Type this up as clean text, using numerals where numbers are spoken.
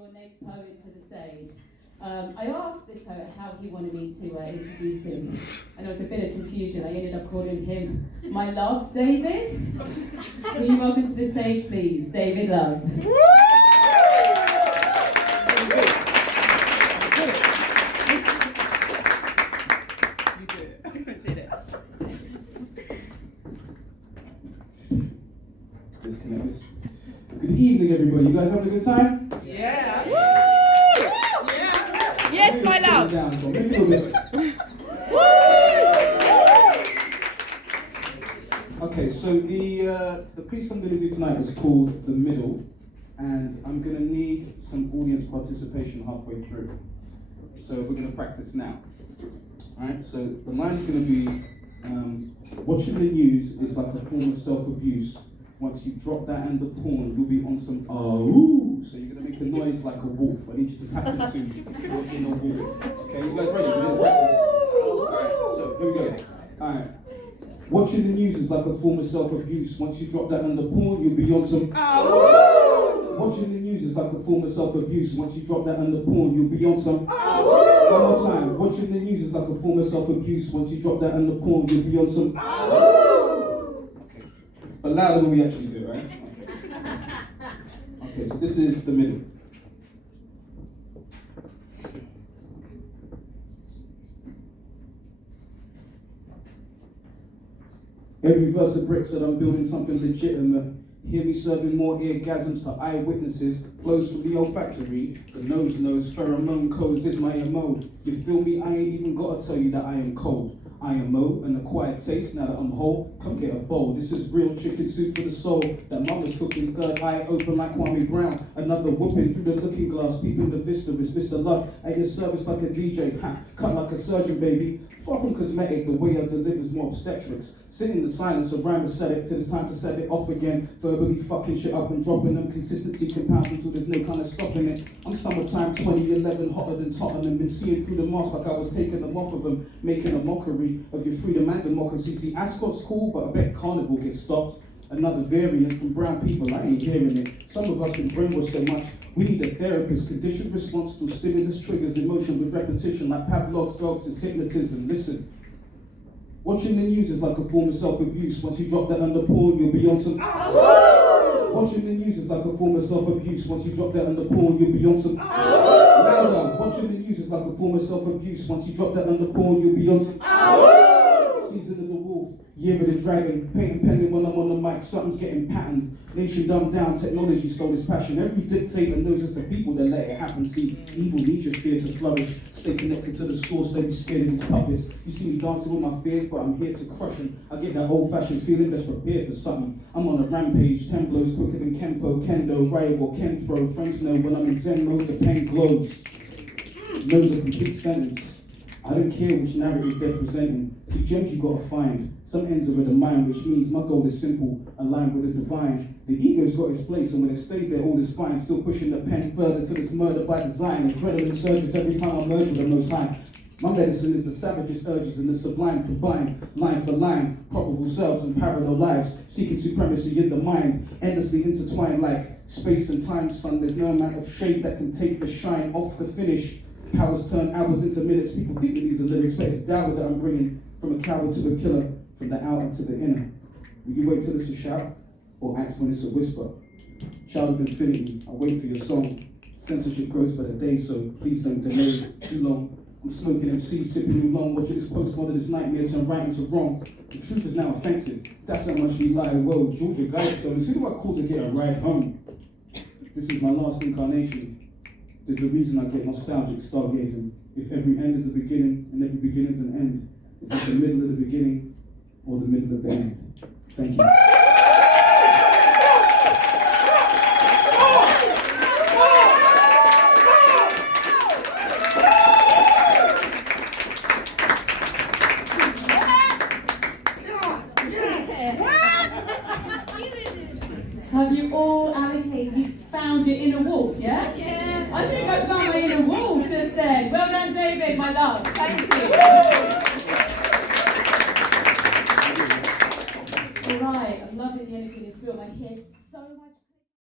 your next poet to the stage. I asked this poet how he wanted me to introduce him, and there was a bit of confusion. I ended up calling him my love, David. Will you welcome to the stage, please, David Love. Good evening, everybody. You guys having a good time? Yeah. Woo! Yeah. Yes, my love. Okay, so the piece I'm going to do tonight is called The Middle, and I'm going to need some audience participation halfway through. So we're going to practice now. Alright, so the line is going to be, watching the news is like a form of self-abuse. Once you drop that and the porn, you'll be on some ooh. So you're gonna make a noise like a wolf. I need you to tap into your inner wolf. Okay, you guys ready? We're gonna practice. Alright, so here we go. Alright. Watching the news is like a form of self-abuse. Once you drop that and the porn, you'll be on some Watching the news is like a form of self-abuse. Once you drop that and the porn, you'll be on some One more time. Watching the news is like a form of self-abuse. Once you drop that and the porn, you'll be on some But louder than we actually do, right? Okay, so this is The Middle. Every verse of Brick said I'm building something legitimate. Hear me serving more orgasms to eyewitnesses. Flows from the olfactory. The nose knows pheromone codes is my MO. You feel me? I ain't even gotta tell you that I am cold. I am Mo, an acquired taste. Now that I'm whole, come get a bowl. This is real chicken soup for the soul. That mama's cooking, third eye open like Kwame Brown. Another whooping through the looking glass, peeping the vista. It's Mr. Love at your service like a DJ. Ha, cut like a surgeon, baby. Far from cosmetic, the way I deliver's more obstetrics. Sit in the silence of rhyme aesthetic till it's time to set it off again. Verbally fucking shit up and dropping them. Consistency compounds until there's no kind of stopping it. I'm summertime 2011, hotter than Tottenham. Been seeing through the mask like I was taking them off of them, making a mockery of your freedom and democracy. See, Ascot's cool, but I bet Carnival gets stopped. Another variant from brown people, I ain't hearing it. Some of us been brainwashed so much, we need a therapist. Conditioned response to stimulus triggers emotion with repetition, like Pavlov's dogs is hypnotism. Listen, watching the news is like a form of self-abuse. Once you drop that under porn, you'll be on some Watching the news is like a form of self-abuse. Once you drop that under porn, you'll be on some Louder. Watching the news is like a form of self-abuse. Once you drop that under porn, you'll be on some Season of the Wolf, Year of the Dragon, painting pending when I'm on the mic, something's getting patterned. Nation dumbed down, technology stole its passion. Every dictator knows it's the people that let it happen. See, evil needs your fear to flourish. Stay connected to the source, don't be scared of these puppets. You see me dancing with my fears, but I'm here to crush them. I get that old-fashioned feeling that's prepared for something. I'm on a rampage, 10 blows quicker than Kempo, Kendo, Ryo, or Kenthro. Friends know when I'm in Zen mode, the pen glows. Knows a complete sentence. I don't care which narrative they're presenting. See, gems you gotta find. Some ends are in the mind, which means my goal is simple, aligned with the divine. The ego's got its place, and when it stays there, all is fine. Still pushing the pen further till it's murder by design. Adrenaline surges every time I merge with the Most High. My medicine is the savagest urges and the sublime combined, line for line, probable selves and parallel lives, seeking supremacy in the mind, endlessly intertwined like space and time, son. There's no amount of shade that can take the shine off the finish. Powers turn hours into minutes. People think that these are lyrics, but it's doubt that I'm bringing from a coward to a killer, from the outer to the inner. Will you wait till it's a shout, or act when it's a whisper? Child of infinity, I wait for your song. Censorship grows by the day, so please don't delay too long. I'm smoking MC, sipping new long, watching this postmodern, this nightmare turn right into wrong. The truth is now offensive. That's how much we lie. Whoa, Georgia Guidestones, who do I call to get a ride home? This is my last incarnation. There's a reason I get nostalgic stargazing. If every end is a beginning and every beginning is an end, is it the middle of the beginning or the middle of the end? Thank you. Have you all, allocated? You found your inner wolf, yeah? Yeah. I think I found my inner wolf just then. Well done, David, my love. Thank you.